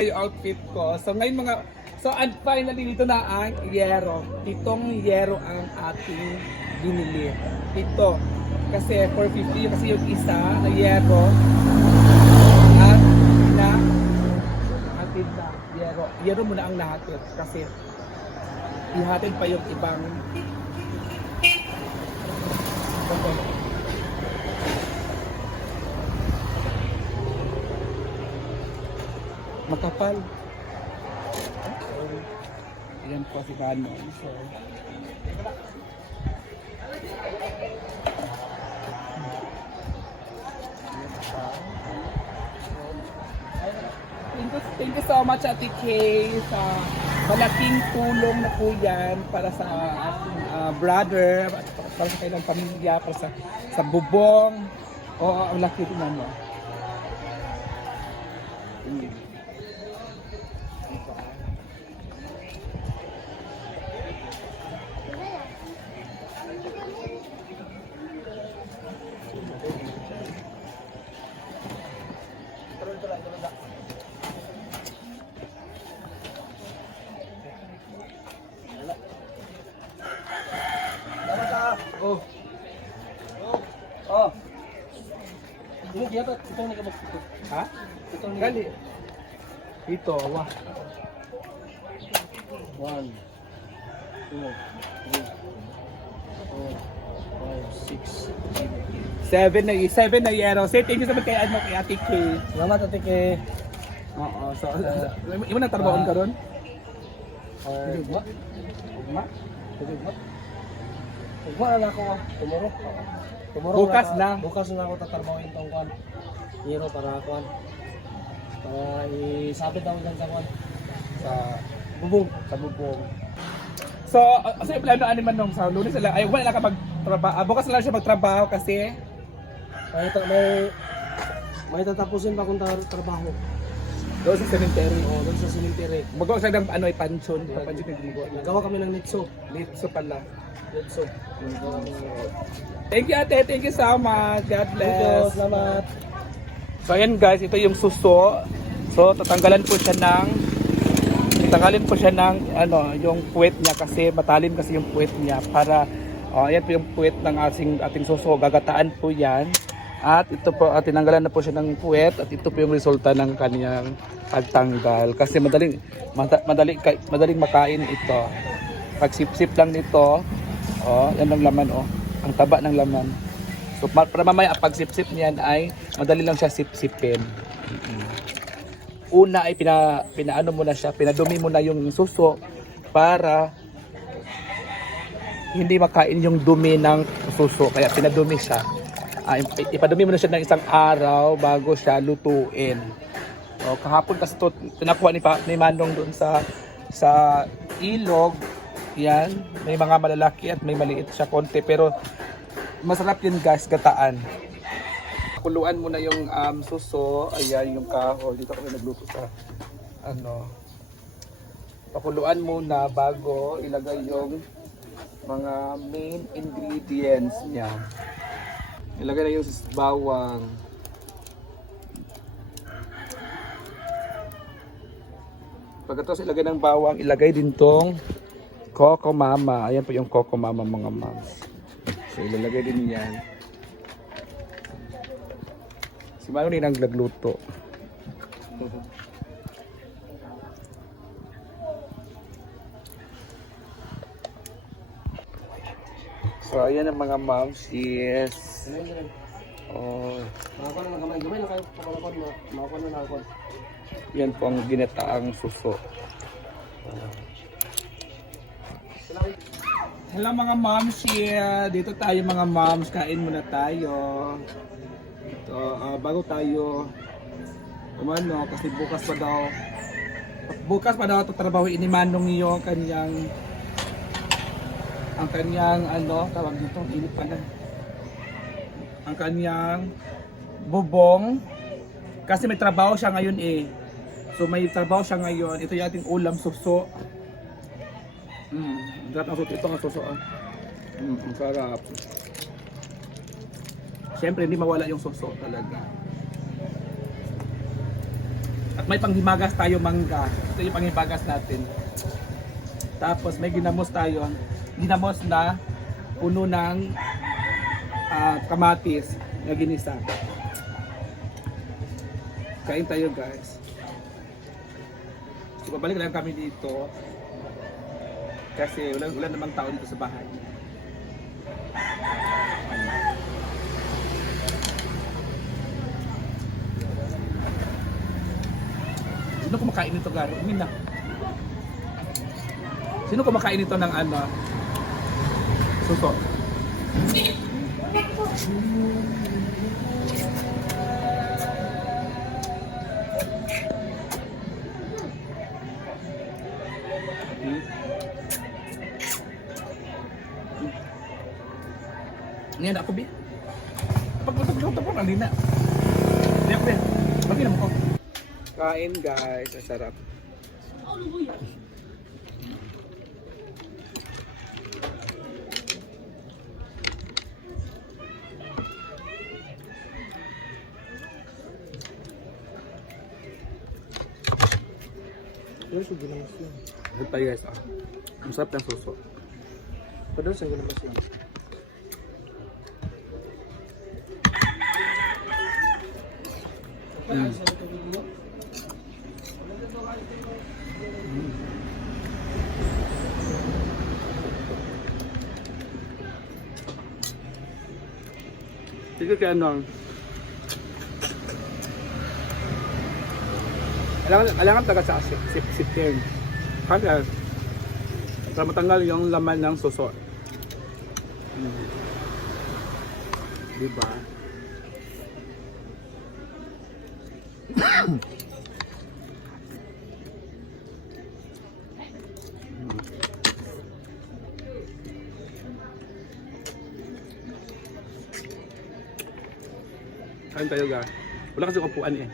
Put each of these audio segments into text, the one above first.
Yung outfit ko. So ngayon mga and finally dito na ang yero. Pitong yero ang ating binili. Pito. Kasi 450 kasi yung isa na yero at na hatid na yero. Yero muna ang nahatid kasi ihatid pa yung ibang makapal. Ayan po si Ganon. So, thank you so much Ate Kay sa malaking tulong na po yan para sa ating brother, para sa kailang pamilya, para sa bubong. Oo, ang laki din mo. Oh. Oh. Ini dia apa? Ito ni kabuk. Ha? Ito ni. Gali. Ito, wah. 1 2 3 4 5 6 7 na yero. Say thank you sa kay ano kay Ate Kay. Salamat Ate Kay. Oo, so imo na trabaho ka ron? Ugma. Ugma? Ugma na ako tomorrow. Bukas na. Bukas na ako tatrabahoin tong kwan. Hero para kwan. Para isabit ako dyan sa kwan. Sa bubong. So, sa plano ani man nung sa Lunes sila ay wala ka magtrabaho. Bukas na lang siya magtrabaho kasi may tatapusin pa akong trabaho. doon sa cemetery. Oo, doon sa cemetery. Magawa sa ng ano ay pansyon, pansyon ng ginagawa. Nagawa kami ng nitso. Litso pala. Nitso. Thank you ate, thank you so much. God Thank you, bless. salamat. So ayan guys, ito yung suso. So tatanggalan po siya ng ano, yung puwet niya kasi matalim kasi yung puwet niya para ayan po yung puwet ng ating suso. Gagataan po 'yan. At ito po, tinanggalan na po siya ng puwet at ito po yung resulta ng kaniyang pagtanggal. Kasi madaling makain ito. Pag sip-sip lang nito, yan ang laman, ang taba ng laman. So para mamaya pag sip-sip niyan ay madali lang siya sip-sipin. Una ay pinaano mo na siya, pinadumi mo na yung suso para hindi makain yung dumi ng suso. Kaya pinadumi siya. Ipadumi mo na siya ng isang araw bago siya lutuin. So, kahapon kasi ito pinakuha ni Manong doon sa ilog. Yan, may mga malalaki at may maliit siya konti pero masarap yun guys, gataan. Kuluan mo na yung suso, ayan yung kahoy. Dito kami nagluto sa pakuluan muna bago ilagay yung mga main ingredients niya. Ilagay na yung bawang. Pagkatapos ilagay ng bawang, ilagay din tong Coco Mama. Ayan po yung Coco Mama mga moms. So ilalagay din yan. Si Mano din ang nagluto. So ayan ang mga moms, yes. Makakuha na gamay na kayo. Makakuha na ako. Yan po ang ginataang suso. Hello mga moms, dito tayo mga moms, kain muna tayo. Ito, bago tayo umano kasi bukas pa daw tatrabahoin ni Manong yung kanyang tawag dito, init pa na. Ang kanyang bubong kasi may trabaho siya ngayon So may trabaho siya ngayon. Ito yung ating ulam, suso. Ito ang suso. Ang sarap. Siyempre hindi mawala yung suso talaga. At may panghimagas tayo mangga. Ito yung panghimagas natin. Tapos may ginamos tayo. Ginamos na puno ng kamatis na ginisa. Kain tayo guys. So babalik lang kami dito. Kasi wala namang tao dito sa bahay. Sino kumakain nito, Garo? Umin na. Sino kumakain nito ng ano? Suso. Ngayon ako, Bi. Pagpapagpapag po, hindi na. Hindi ako, Bi. Bagay naman ko. Kain, guys. Ang sarap. Pero sa ginamas yun. Good tayo, guys. Ang sarap ng suso. Pero sa ginamas yun. Sige kaya ano. Kailangan taga sa sipin. Kaya para matanggal yung laman ng suso. Diba? Kain tayo ga. Wala kasi upuan eh.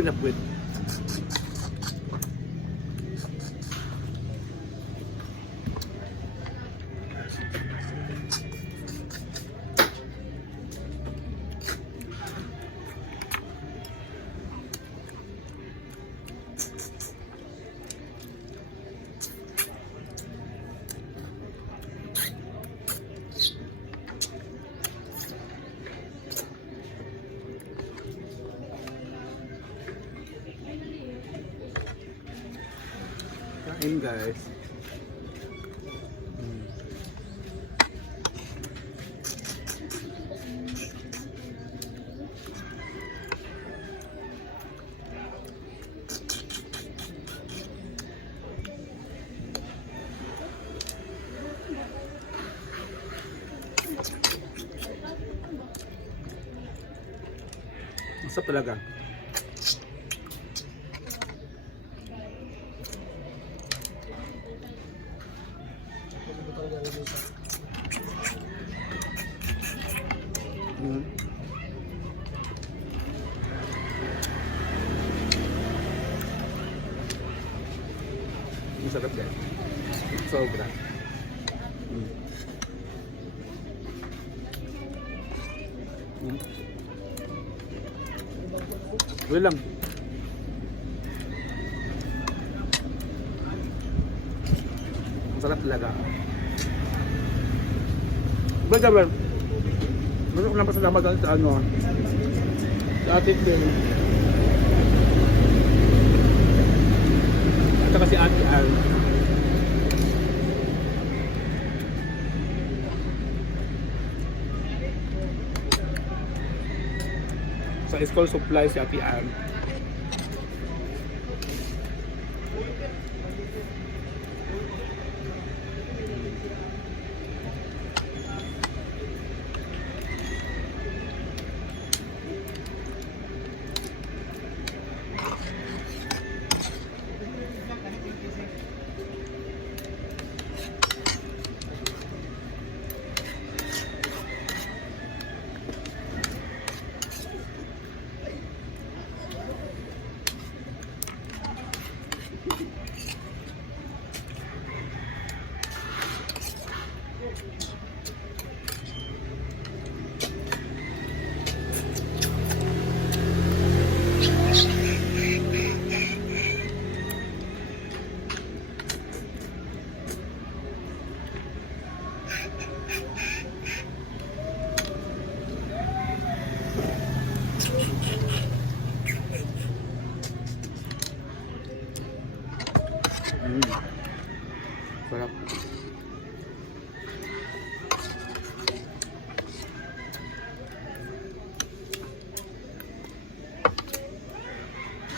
Pinapuwit. Kain guys. Masarap talaga. Masarap guys. Sobra. Wala lang. Masarap talaga. Baga ba? Gusto ko lang pasalamat sa ano. Sa ating din. At saka si Ate Al. Sa school supply si Ate Al.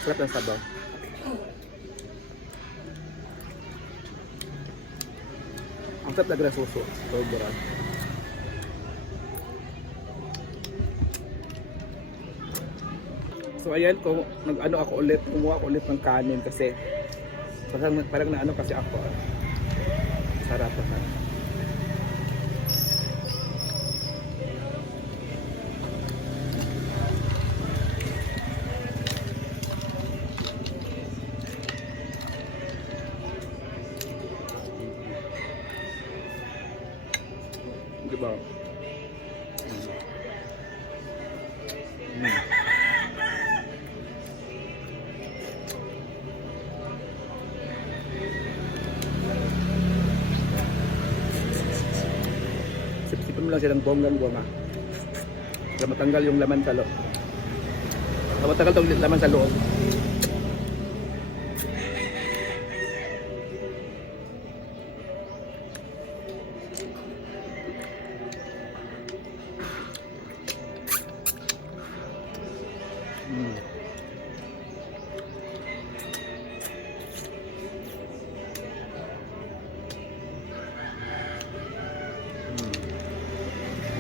Sarap ng sabaw. Ang sarap talaga ng suso. Sobra. So ayan, kung nag-ano ako ulit, kumuha ako ulit ng kanin kasi parang naano kasi ako. Sarap pa sarap. Diba? Sipsipin mo lang siya ng bonggang buwama para matanggal yung laman sa loob. Para matanggal yung laman sa loob.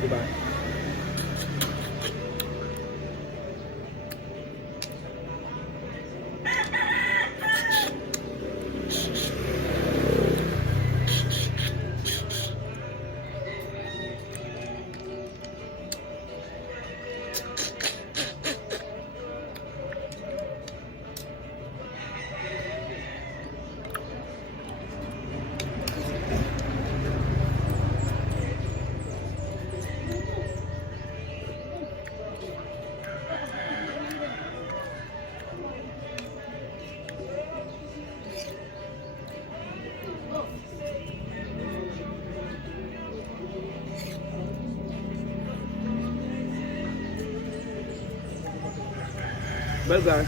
Diba? Well guys,